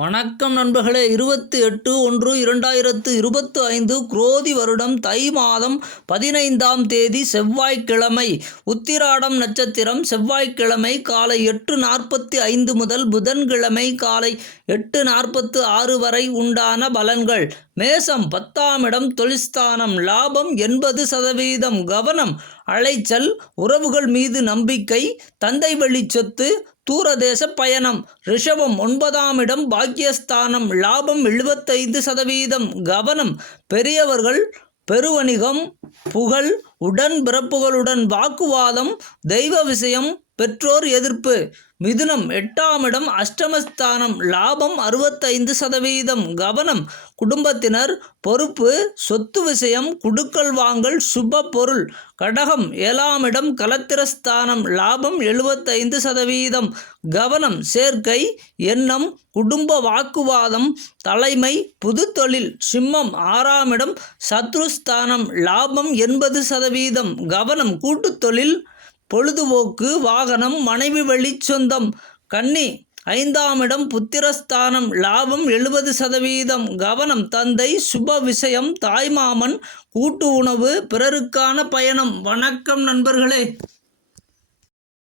வணக்கம் நண்பர்களே. 28/1/2025 குரோதி வருடம் தை மாதம் 15ஆம் தேதி செவ்வாய்க்கிழமை. உத்திராடம் நட்சத்திரம். செவ்வாய்க்கிழமை காலை 8:45 முதல் புதன்கிழமை காலை 8:46 வரை உண்டான பலன்கள். மேசம் 10ஆம் இடம் தொழில்ஸ்தானம். லாபம் 80%. கவனம் அலைச்சல், உறவுகள் மீது நம்பிக்கை, தந்தை வழி சொத்து, தூரதேச பயணம். ரிஷபம் 9ஆம் இடம் பாக்கியஸ்தானம். லாபம் 75%. கவனம் பெரியவர்கள், பெருவணிகம், புகழ், உடன் பிறப்புகளுடன் வாக்குவாதம், தெய்வ விஷயம், பெற்றோர் எதிர்ப்பு. மிதுனம் 8ஆம் இடம் அஷ்டமஸ்தானம். லாபம் 65%. கவனம் குடும்பத்தினர், பொறுப்பு, சொத்து விஷயம், குடுக்கல் வாங்கல், சுப பொருள். கடகம் 7ஆம் இடம் கலத்திரஸ்தானம். லாபம் 75%. கவனம் சேர்க்கை, எண்ணம், குடும்ப வாக்குவாதம், தலைமை, புது தொழில். சிம்மம் 6ஆம் இடம் சத்ருஸ்தானம். லாபம் 80%. கவனம் கூட்டுத் தொழில், பொழுதுபோக்கு, வாகனம், மனைவி வழி சொந்தம். கன்னி 5ஆம் இடம் புத்திரஸ்தானம். லாபம் 70%. கவனம் தந்தை, சுப விஷயம், தாய்மாமன், கூட்டு உணவு, பிறருக்கான பயணம். வணக்கம் நண்பர்களே.